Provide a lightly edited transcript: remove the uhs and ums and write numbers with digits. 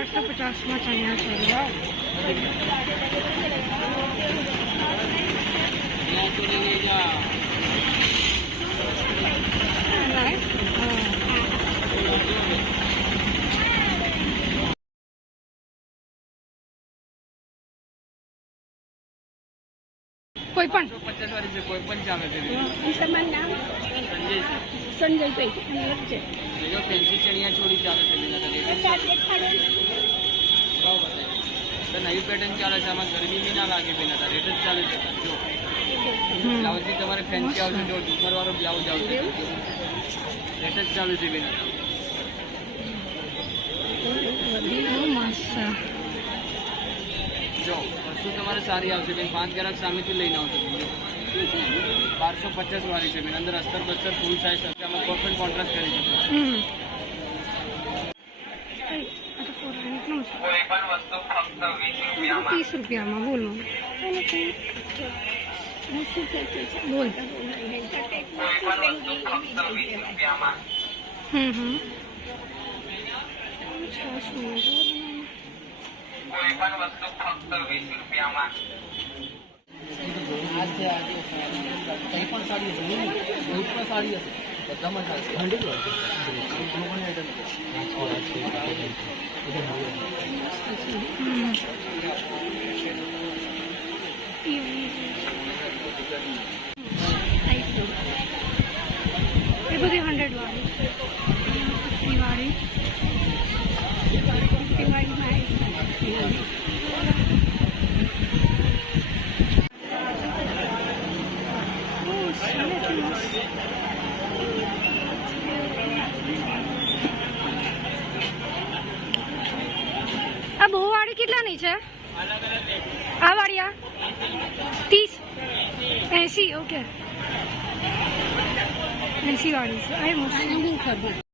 450 માં ચણિયા ચોળી. કોઈ પણ 50 વાળી છે, કોઈ પણ ચાલે છે. તમારું નામ? સંજયભાઈ. જો ફેન્સી ચણિયા ચોળી ચાલે છે બેન. નવી પેટર્ન ચાલે છે, આમાં ગરમી બી ના લાગે બેન. રેટ જ ચાલે છે. જો બ્લાઉઝ બી તમારે ફેન્સી આવશે, જો ડુમર વાળો બ્લાઉઝ આવશે. રેટ જ ચાલુ છે બેન. જો વસ્તુ તમારે સારી આવશે બેન. 5 ગ્રાહક સામેથી લઈને આવશે. 1250 વાળી છે બેન. અંદર અસ્તર બસ્તર ફૂલ સાઇઝ હશે. આમાં કોઈ પણ કોન્ટ્રાસ્ટ કરી શકો. કોઈ પણ વસ્તુ ફક્ત 20 રૂપિયામાં. બોલો બોલ. કોઈ પણ વસ્તુ ફક્ત 20 રૂપિયામાં. કંઈ પણ સાડી હશે, કોઈ પણ સાડી હશે, બધામાં ચાલશે. 100 વાળી, 50 વાળી, 50 વાળી. આ બહુ વાળી કેટલાની છે? આ વાળી 30, 80. ઓકે, 80 વાળી છે. આ મસ્ત.